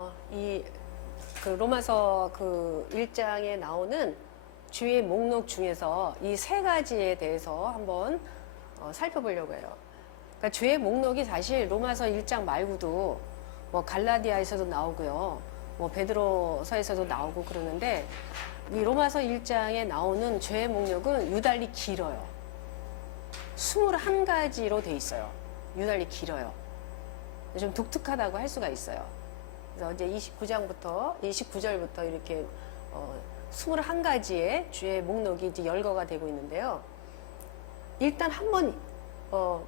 어, 이그 로마서 그 1장에 나오는 주의 목록 중에서 이 세 가지에 대해서 한번 어, 살펴보려고 해요. 그러니까 주의 목록이 사실 로마서 1장 말고도 뭐 갈라디아에서도 나오고요. 뭐 베드로서에서도 나오고 그러는데 이 로마서 1장에 나오는 죄의 목록은 유달리 길어요. 21가지로 돼 있어요. 유달리 길어요. 좀 독특하다고 할 수가 있어요. 그래서 이제 29장부터 29절부터 이렇게 어, 21가지의 주의 목록이 이제 열거가 되고 있는데요. 일단 한번 어,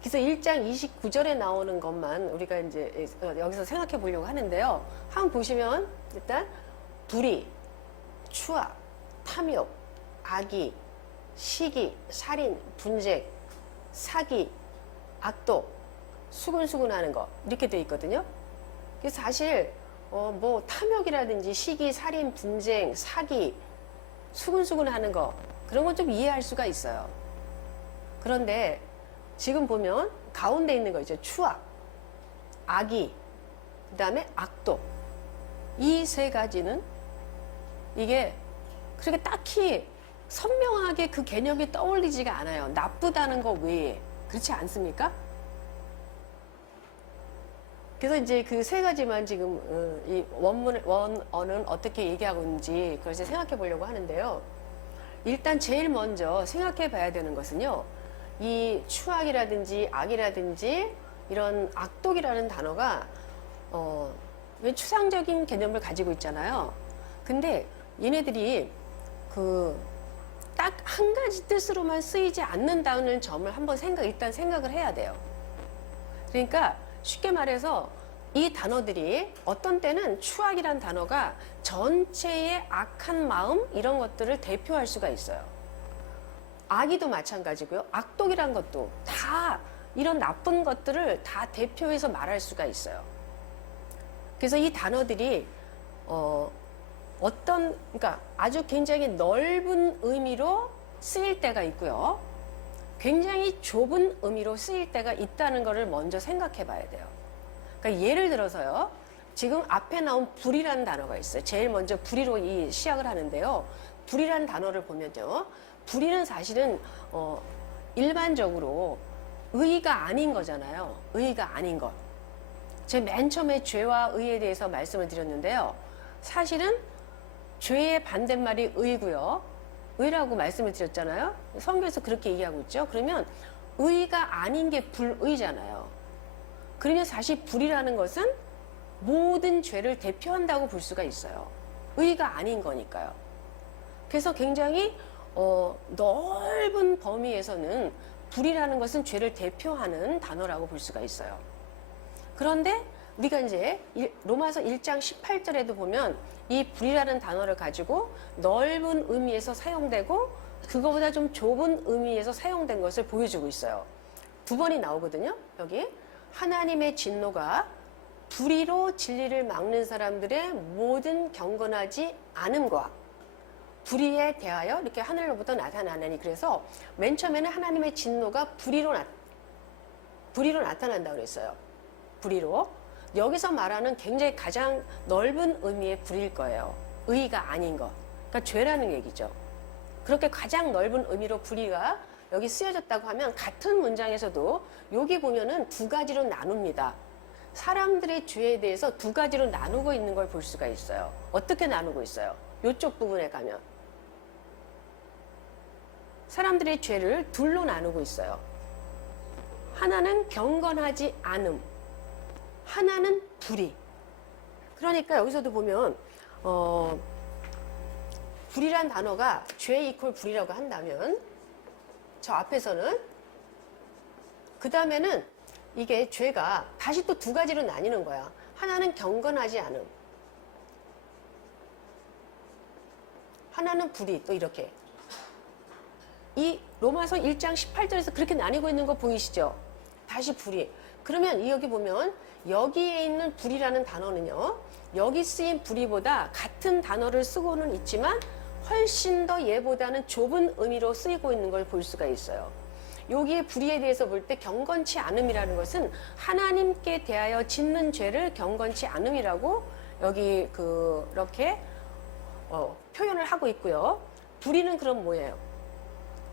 그래서 1장 29절에 나오는 것만 우리가 이제 어, 여기서 생각해 보려고 하는데요. 한번 보시면 일단 불의, 추악, 탐욕, 악의, 시기, 살인, 분쟁, 사기, 악독, 수근수근하는 거 이렇게 돼 있거든요. 그래서 사실 어, 뭐 탐욕이라든지 시기, 살인, 분쟁, 사기, 수근수근하는 거 그런 건 좀 이해할 수가 있어요. 그런데 지금 보면 가운데 있는 거 있죠. 추악, 악의, 그 다음에 악독. 이 세 가지는 이게 그렇게 딱히 선명하게 그 개념이 떠올리지가 않아요. 나쁘다는 거 외에. 그렇지 않습니까? 그래서 이제 그 세 가지만 지금 어, 이 원문 원어는 어떻게 얘기하고 있는지 그걸 이제 생각해 보려고 하는데요. 일단 제일 먼저 생각해 봐야 되는 것은요. 이 추악이라든지 악이라든지 이런 악독이라는 단어가 어, 왜 추상적인 개념을 가지고 있잖아요. 근데 얘네들이 그 딱 한 가지 뜻으로만 쓰이지 않는다는 점을 한번 생각 일단 생각을 해야 돼요. 그러니까 쉽게 말해서 이 단어들이 어떤 때는 추악이란 단어가 전체의 악한 마음 이런 것들을 대표할 수가 있어요. 악의도 마찬가지고요. 악독이란 것도 다 이런 나쁜 것들을 다 대표해서 말할 수가 있어요. 그래서 이 단어들이 어, 어떤 그러니까 아주 굉장히 넓은 의미로 쓰일 때가 있고요. 굉장히 좁은 의미로 쓰일 때가 있다는 것을 먼저 생각해 봐야 돼요. 그러니까 예를 들어서요. 지금 앞에 나온 불이라는 단어가 있어요. 제일 먼저 불이로 이 시작을 하는데요. 불이라는 단어를 보면요. 불의는 사실은 어, 일반적으로 의가 아닌 거잖아요. 의가 아닌 것. 제가 맨 처음에 죄와 의에 대해서 말씀을 드렸는데요. 사실은 죄의 반대말이 의고요. 의라고 말씀을 드렸잖아요. 성경에서 그렇게 얘기하고 있죠. 그러면 의가 아닌 게 불의잖아요. 그러면 사실 불이라는 것은 모든 죄를 대표한다고 볼 수가 있어요. 의가 아닌 거니까요. 그래서 굉장히 어, 넓은 범위에서는 불이라는 것은 죄를 대표하는 단어라고 볼 수가 있어요. 그런데 우리가 이제 일- 로마서 1장 18절에도 보면 이 불이라는 단어를 가지고 넓은 의미에서 사용되고 그거보다 좀 좁은 의미에서 사용된 것을 보여주고 있어요. 두 번이 나오거든요. 여기 하나님의 진노가 불의로 진리를 막는 사람들의 모든 경건하지 않음과 불의에 대하여 이렇게 하늘로부터 나타나느니 그래서 맨 처음에는 하나님의 진노가 불의로 나 불의로 나타난다고 그랬어요. 불의로 여기서 말하는 굉장히 가장 넓은 의미의 불의일 거예요. 의가 아닌 것. 그러니까 죄라는 얘기죠. 그렇게 가장 넓은 의미로 불의가 여기 쓰여졌다고 하면 같은 문장에서도 여기 보면은 두 가지로 나눕니다. 사람들의 죄에 대해서 두 가지로 나누고 있는 걸 볼 수가 있어요. 어떻게 나누고 있어요? 이쪽 부분에 가면. 사람들의 죄를 둘로 나누고 있어요. 하나는 경건하지 않음, 하나는 불의. 그러니까 여기서도 보면 어, 불이란 단어가 죄 이퀄 불이라고 한다면 저 앞에서는 그 다음에는 이게 죄가 다시 또 두 가지로 나뉘는 거야. 하나는 경건하지 않음, 하나는 불의 또 이렇게. 이 로마서 1장 18절에서 그렇게 나뉘고 있는 거 보이시죠? 다시 불의. 그러면 이 여기 보면 여기에 있는 불이라는 단어는요. 여기 쓰인 불의보다 같은 단어를 쓰고는 있지만 훨씬 더 얘보다는 좁은 의미로 쓰이고 있는 걸 볼 수가 있어요. 여기에 불의에 대해서 볼 때 경건치 않음이라는 것은 하나님께 대하여 짓는 죄를 경건치 않음이라고 여기 그렇게 어, 표현을 하고 있고요. 불의는 그럼 뭐예요?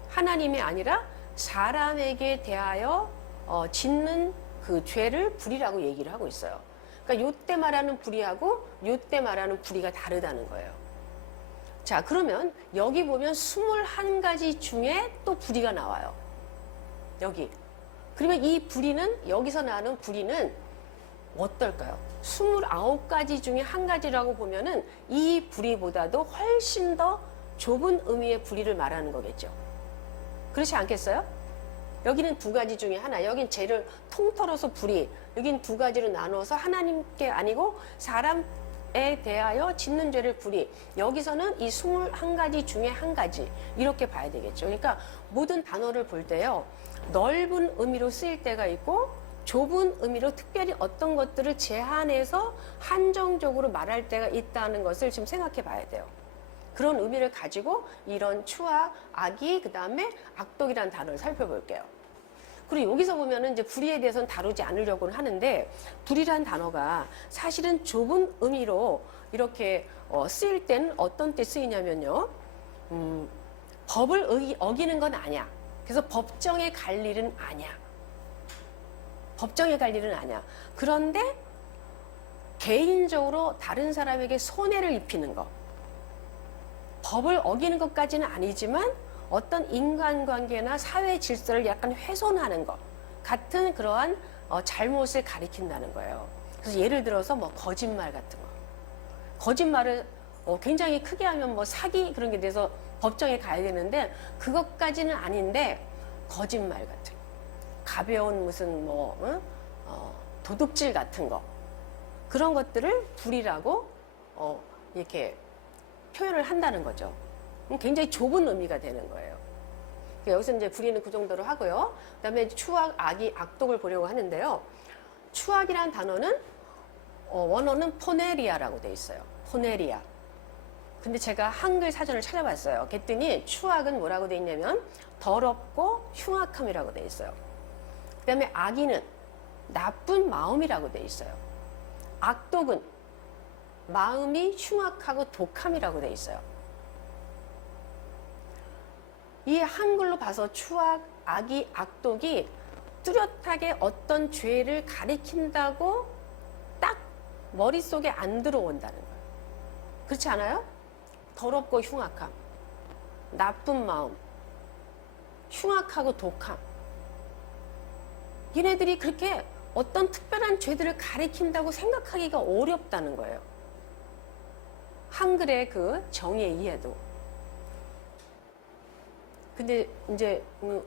하나님이 아니라 사람에게 대하여 어, 짓는 그 죄를 불의라고 얘기를 하고 있어요. 그러니까 요때 말하는 불의하고 요때 말하는 불의가 다르다는 거예요. 자, 그러면 여기 보면 21가지 중에 또 불의가 나와요. 여기. 그러면 이 불의는 여기서 나는 불의는 어떨까요? 29가지 중에 한 가지라고 보면은 이 불의보다도 훨씬 더 좁은 의미의 불의를 말하는 거겠죠. 그렇지 않겠어요? 여기는 두 가지 중에 하나. 여긴 죄를 통틀어서 불의. 여긴 두 가지로 나눠서 하나님께 아니고 사람 에 대하여 짓는 죄를 불의. 여기서는 이 21가지 중에 한 가지. 이렇게 봐야 되겠죠. 그러니까 모든 단어를 볼 때요. 넓은 의미로 쓰일 때가 있고 좁은 의미로 특별히 어떤 것들을 제한해서 한정적으로 말할 때가 있다는 것을 좀 생각해 봐야 돼요. 그런 의미를 가지고 이런 추악, 악이, 그 다음에 악독이라는 단어를 살펴볼게요. 그리고 여기서 보면은 이제 불의에 대해서는 다루지 않으려고는 하는데 불의란 단어가 사실은 좁은 의미로 이렇게 어, 쓰일 때는 어떤 때 쓰이냐면요. 음, 법을 어기, 어기는 건 아니야. 그래서 법정에 갈 일은 아니야. 법정에 갈 일은 아니야. 그런데 개인적으로 다른 사람에게 손해를 입히는 거. 법을 어기는 것까지는 아니지만 어떤 인간관계나 사회 질서를 약간 훼손하는 것 같은 그러한 어, 잘못을 가리킨다는 거예요. 그래서 예를 들어서 뭐 거짓말 같은 거. 거짓말을 어, 굉장히 크게 하면 뭐 사기 그런 게 돼서 법정에 가야 되는데 그것까지는 아닌데 거짓말 같은 거. 가벼운 무슨 뭐 응? 어, 도둑질 같은 거 그런 것들을 불이라고 어, 이렇게 표현을 한다는 거죠. 굉장히 좁은 의미가 되는 거예요. 그러니까 여기서 이제 불의는 그 정도로 하고요. 그 다음에 추악, 악이, 악독을 보려고 하는데요. 추악이란 단어는 어, 원어는 포네리아라고 돼 있어요. 포네리아. 근데 제가 한글 사전을 찾아봤어요. 그랬더니 추악은 뭐라고 돼 있냐면 더럽고 흉악함이라고 돼 있어요. 그 다음에 악의는 나쁜 마음이라고 돼 있어요. 악독은 마음이 흉악하고 독함이라고 돼 있어요. 이 한글로 봐서 추악, 악이, 악독이 뚜렷하게 어떤 죄를 가리킨다고 딱 머릿속에 안 들어온다는 거예요. 그렇지 않아요? 더럽고 흉악함, 나쁜 마음, 흉악하고 독함. 얘네들이 그렇게 어떤 특별한 죄들을 가리킨다고 생각하기가 어렵다는 거예요. 한글의 그 정의에 의해도. 근데 이제 음,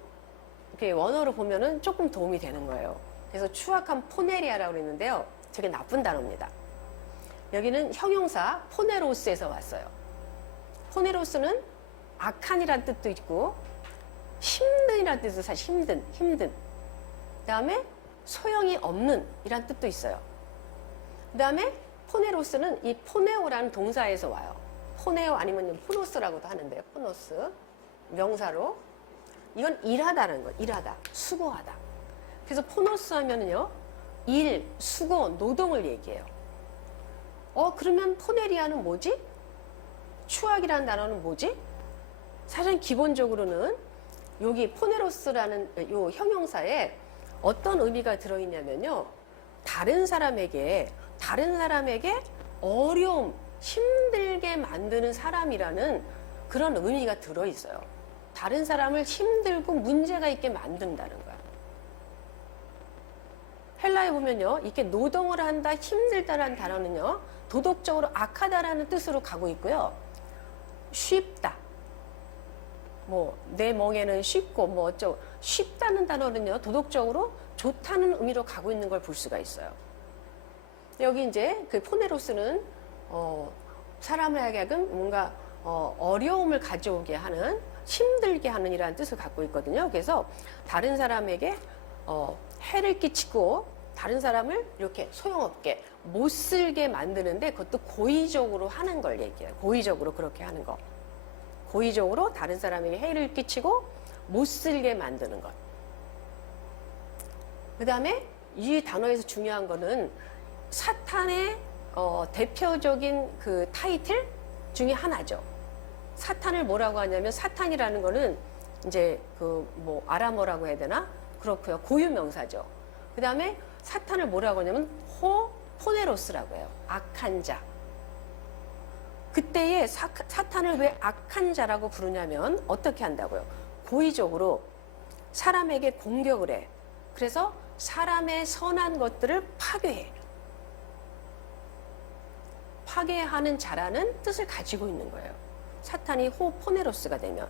이렇게 원어로 보면은 조금 도움이 되는 거예요. 그래서 추악한 포네리아라고 그랬는데요. 되게 나쁜 단어입니다. 여기는 형용사 포네로스에서 왔어요. 포네로스는 악한이라는 뜻도 있고 힘든이라는 뜻도 사실 힘든, 힘든. 그 다음에 소용이 없는 이란 뜻도 있어요. 그 다음에 포네로스는 이 포네오라는 동사에서 와요. 포네오 아니면 포노스라고도 하는데요. 포노스. 명사로. 이건 일하다는 거, 일하다. 수고하다. 그래서 포노스 하면은요, 일, 수고, 노동을 얘기해요. 어, 그러면 포네리아는 뭐지? 추악이라는 단어는 뭐지? 사실 기본적으로는 여기 포네로스라는 요 형용사에 어떤 의미가 들어있냐면요. 다른 사람에게, 다른 사람에게 어려움, 힘들게 만드는 사람이라는 그런 의미가 들어있어요. 다른 사람을 힘들고 문제가 있게 만든다는 거야. 헬라에 보면요. 이렇게 노동을 한다, 힘들다라는 단어는요. 도덕적으로 악하다라는 뜻으로 가고 있고요. 쉽다. 뭐, 내 멍에는 쉽고, 뭐, 어쩌고. 쉽다는 단어는요, 도덕적으로 좋다는 의미로 가고 있는 걸 볼 수가 있어요. 여기 이제 그 포네로스는, 어, 사람을 하여금 뭔가, 어, 어려움을 가져오게 하는, 힘들게 하는 이라는 뜻을 갖고 있거든요. 그래서 다른 사람에게, 어, 해를 끼치고, 다른 사람을 이렇게 소용없게, 못 쓸게 만드는데 그것도 고의적으로 하는 걸 얘기해요. 고의적으로 그렇게 하는 거. 고의적으로 다른 사람에게 해를 끼치고 못 쓸게 만드는 것. 그 다음에 이 단어에서 중요한 거는 사탄의 어, 대표적인 그 타이틀 중에 하나죠. 사탄을 뭐라고 하냐면 사탄이라는 거는 이제 그 뭐 아람어라고 해야 되나 그렇고요 고유 명사죠. 그 다음에 사탄을 뭐라고 하냐면 호 포네로스라고 해요. 악한 자. 그때에 사, 사탄을 왜 악한 자라고 부르냐면 어떻게 한다고요? 고의적으로 사람에게 공격을 해. 그래서 사람의 선한 것들을 파괴해. 파괴하는 자라는 뜻을 가지고 있는 거예요. 사탄이 호 포네로스가 되면.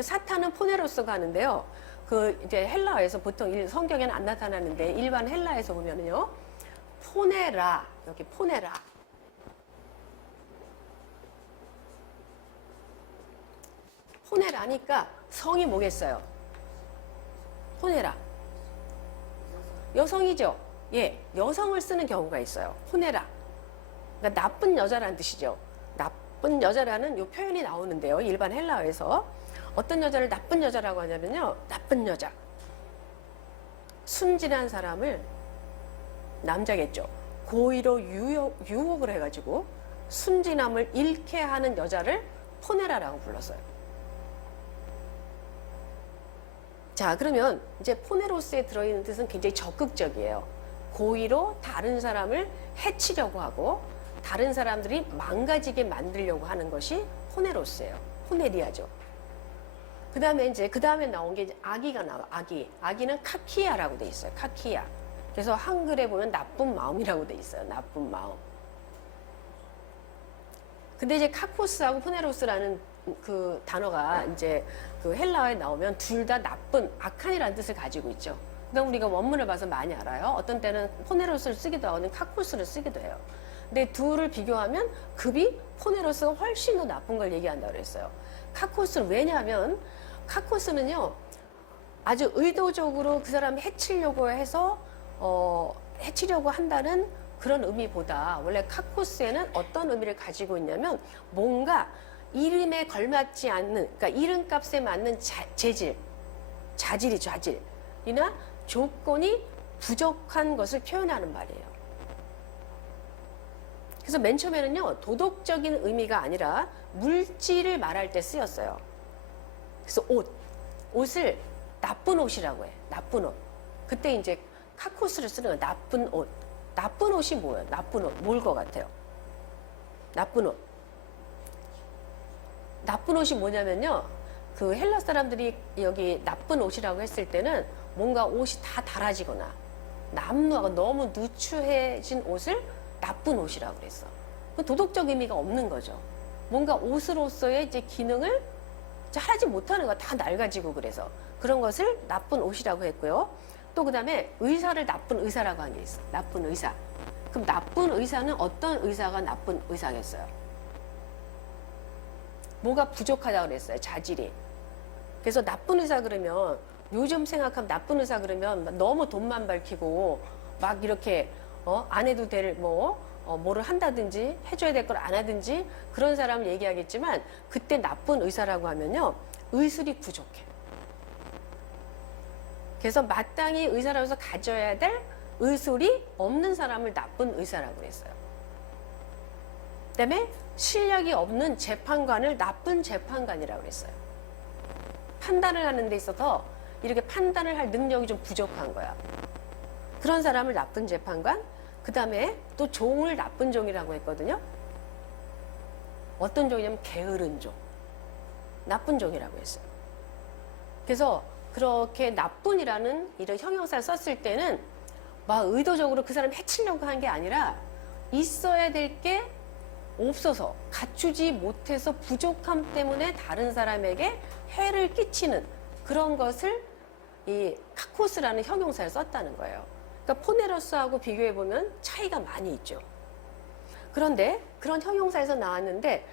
사탄은 포네로스가 하는데요. 그 이제 헬라어에서 보통 일- 성경에는 안 나타나는데 일반 헬라에서 보면은요. 포네라 여기 포네라 포네라니까 성이 뭐겠어요? 포네라 여성이죠. 예, 여성을 쓰는 경우가 있어요. 포네라 그러니까 나쁜 여자라는 뜻이죠. 나쁜 여자라는 요 표현이 나오는데요. 일반 헬라어에서 어떤 여자를 나쁜 여자라고 하냐면요. 나쁜 여자. 순진한 사람을 남자겠죠. 고의로 유혹, 유혹을 해가지고 순진함을 잃게 하는 여자를 포네라라고 불렀어요. 자, 그러면 이제 포네로스에 들어있는 뜻은 굉장히 적극적이에요. 고의로 다른 사람을 해치려고 하고 다른 사람들이 망가지게 만들려고 하는 것이 포네로스예요. 포네리아죠. 그 다음에 이제 그 다음에 나온 게 아기가 나와. 아기. 아기는 카키야라고 돼 있어요. 카키야. 그래서 한글에 보면 나쁜 마음이라고 돼 있어요. 나쁜 마음. 근데 이제 카코스하고 포네로스라는 그 단어가 이제 그 헬라어에 나오면 둘 다 나쁜 악한이라는 뜻을 가지고 있죠. 그러니까 우리가 원문을 봐서 많이 알아요. 어떤 때는 포네로스를 쓰기도 하고 카코스를 쓰기도 해요. 근데 둘을 비교하면 급이 포네로스가 훨씬 더 나쁜 걸 얘기한다고 그랬어요. 카코스는 왜냐하면 카코스는요 아주 의도적으로 그 사람 해치려고 해서 어, 해치려고 한다는 그런 의미보다 원래 카코스에는 어떤 의미를 가지고 있냐면 뭔가 이름에 걸맞지 않는 그러니까 이름값에 맞는 자, 재질 자질이 자질이나 조건이 부족한 것을 표현하는 말이에요. 그래서 맨 처음에는요 도덕적인 의미가 아니라 물질을 말할 때 쓰였어요. 그래서 옷, 옷을 나쁜 옷이라고 해. 나쁜 옷. 그때 이제 카코스를 쓰는 거야. 나쁜 옷. 나쁜 옷이 뭐예요? 나쁜 옷. 뭘 것 같아요? 나쁜 옷. 나쁜 옷이 뭐냐면요. 그 헬라 사람들이 여기 나쁜 옷이라고 했을 때는 뭔가 옷이 다 달아지거나 남루하고 너무 누추해진 옷을 나쁜 옷이라고 그랬어. 그 도덕적 의미가 없는 거죠. 뭔가 옷으로서의 이제 기능을 이제 하지 못하는 거 다 낡아지고 그래서 그런 것을 나쁜 옷이라고 했고요. 또 그다음에 의사를 나쁜 의사라고 한 게 있어. 나쁜 의사. 그럼 나쁜 의사는 어떤 의사가 나쁜 의사겠어요? 뭐가 부족하다고 그랬어요. 자질이. 그래서 나쁜 의사 그러면 요즘 생각하면 나쁜 의사 그러면 너무 돈만 밝히고 막 이렇게 어, 안 해도 될 뭐, 어, 뭐를 한다든지 해줘야 될 걸 안 하든지 그런 사람을 얘기하겠지만 그때 나쁜 의사라고 하면요. 의술이 부족해. 그래서 마땅히 의사로서 가져야 될 의술이 없는 사람을 나쁜 의사라고 그랬어요. 그다음에 실력이 없는 재판관을 나쁜 재판관이라고 그랬어요. 판단을 하는 데 있어서 이렇게 판단을 할 능력이 좀 부족한 거야. 그런 사람을 나쁜 재판관, 그 다음에 또 종을 나쁜 종이라고 했거든요. 어떤 종이냐면 게으른 종. 나쁜 종이라고 했어요. 그래서 그렇게 나쁜이라는 이런 형용사를 썼을 때는 막 의도적으로 그 사람 해치려고 한 게 아니라 있어야 될 게 없어서 갖추지 못해서 부족함 때문에 다른 사람에게 해를 끼치는 그런 것을 이 카코스라는 형용사를 썼다는 거예요. 그러니까 포네러스하고 비교해 보면 차이가 많이 있죠. 그런데 그런 형용사에서 나왔는데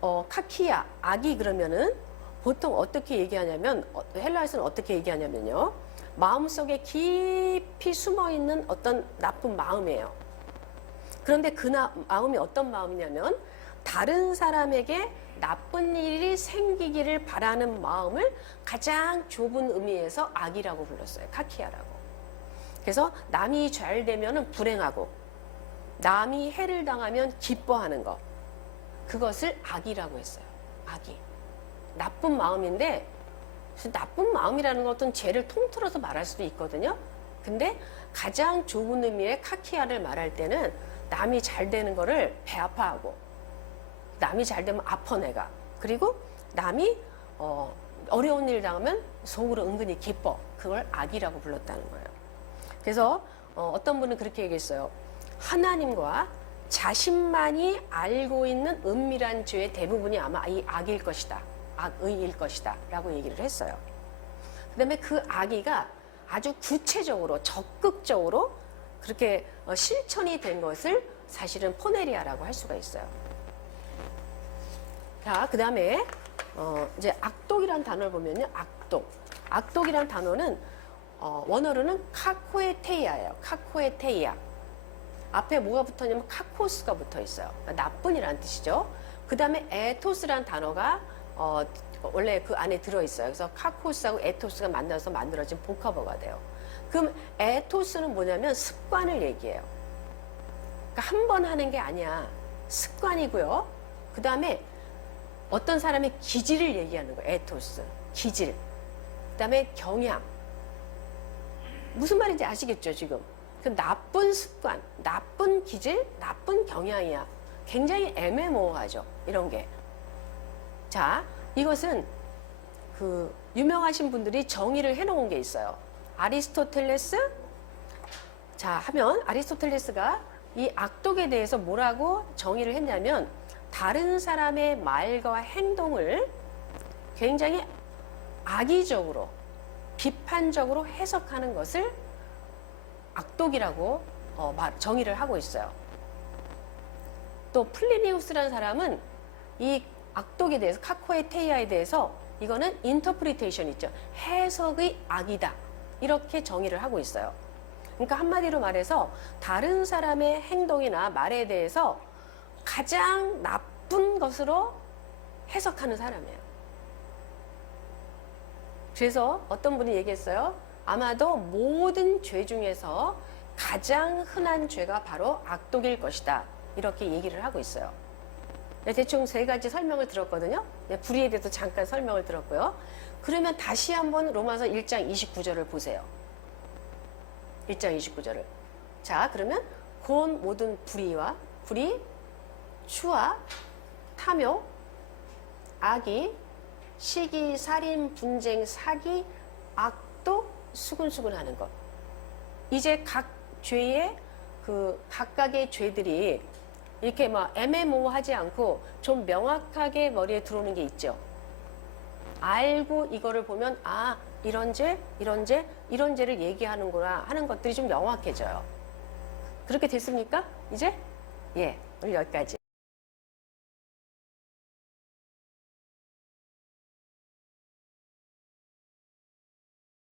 어, 카키야 악이 그러면은 보통 어떻게 얘기하냐면 어, 헬라에서는 어떻게 얘기하냐면요. 마음속에 깊이 숨어 있는 어떤 나쁜 마음이에요. 그런데 그 나, 마음이 어떤 마음이냐면 다른 사람에게 나쁜 일이 생기기를 바라는 마음을 가장 좁은 의미에서 악이라고 불렀어요. 카키야라고. 그래서 남이 잘 되면은 불행하고 남이 해를 당하면 기뻐하는 것. 그것을 악이라고 했어요. 악이. 나쁜 마음인데 나쁜 마음이라는 것은 죄를 통틀어서 말할 수도 있거든요. 근데 가장 좋은 의미의 카키아를 말할 때는 남이 잘 되는 거를 배 아파하고 남이 잘 되면 아파 내가 그리고 남이 어, 어려운 일 당하면 속으로 은근히 기뻐 그걸 악이라고 불렀다는 거예요. 그래서 어, 어떤 분은 그렇게 얘기했어요. 하나님과 자신만이 알고 있는 은밀한 죄의 대부분이 아마 이 악일 것이다. 악의일 것이다. 라고 얘기를 했어요. 그 다음에 그 악의가 아주 구체적으로 적극적으로 그렇게 어, 실천이 된 것을 사실은 포네리아라고 할 수가 있어요. 자, 그 다음에 어, 이제 악독이란 단어를 보면요. 악독. 악독이란 단어는 어, 원어로는 카코에테이아예요. 카코에테이아. 앞에 뭐가 붙었냐면 카코스가 붙어 있어요. 그러니까 나쁜이라는 뜻이죠. 그 다음에 에토스란 단어가 어, 원래 그 안에 들어 있어요. 그래서 카코스하고 에토스가 만나서 만들어진 복합어가 돼요. 그럼 에토스는 뭐냐면 습관을 얘기해요. 그러니까 한 번 하는 게 아니야. 습관이고요. 그 다음에 어떤 사람의 기질을 얘기하는 거예요. 에토스. 기질. 그 다음에 경향. 무슨 말인지 아시겠죠, 지금? 그 나쁜 습관, 나쁜 기질, 나쁜 경향이야. 굉장히 애매모호하죠, 이런 게. 자, 이것은 그 유명하신 분들이 정의를 해놓은 게 있어요. 아리스토텔레스? 자, 하면 아리스토텔레스가 이 악독에 대해서 뭐라고 정의를 했냐면 다른 사람의 말과 행동을 굉장히 악의적으로 비판적으로 해석하는 것을 악독이라고 어, 말- 정의를 하고 있어요. 또 플리니우스라는 사람은 이 악독에 대해서 카코의 테이아에 대해서 이거는 인터프리테이션 있죠. 해석의 악이다. 이렇게 정의를 하고 있어요. 그러니까 한마디로 말해서 다른 사람의 행동이나 말에 대해서 가장 나쁜 것으로 해석하는 사람이에요. 그래서 어떤 분이 얘기했어요. 아마도 모든 죄 중에서 가장 흔한 죄가 바로 악독일 것이다. 이렇게 얘기를 하고 있어요. 네, 대충 세 가지 설명을 들었거든요. 네, 불의에 대해서 잠깐 설명을 들었고요. 그러면 다시 한번 로마서 1장 29절을 보세요. 1장 29절을. 자, 그러면 곧 모든 불의와 불의, 추와 탐욕, 악의, 시기, 살인, 분쟁, 사기, 악도 수근수근하는 것. 이제 각 죄의 그 각각의 죄들이 이렇게 막 애매모호하지 않고 좀 명확하게 머리에 들어오는 게 있죠. 알고 이거를 보면 아 이런 죄, 이런 죄, 이런 죄를 얘기하는구나 하는 것들이 좀 명확해져요. 그렇게 됐습니까? 이제 예 오늘 여기까지.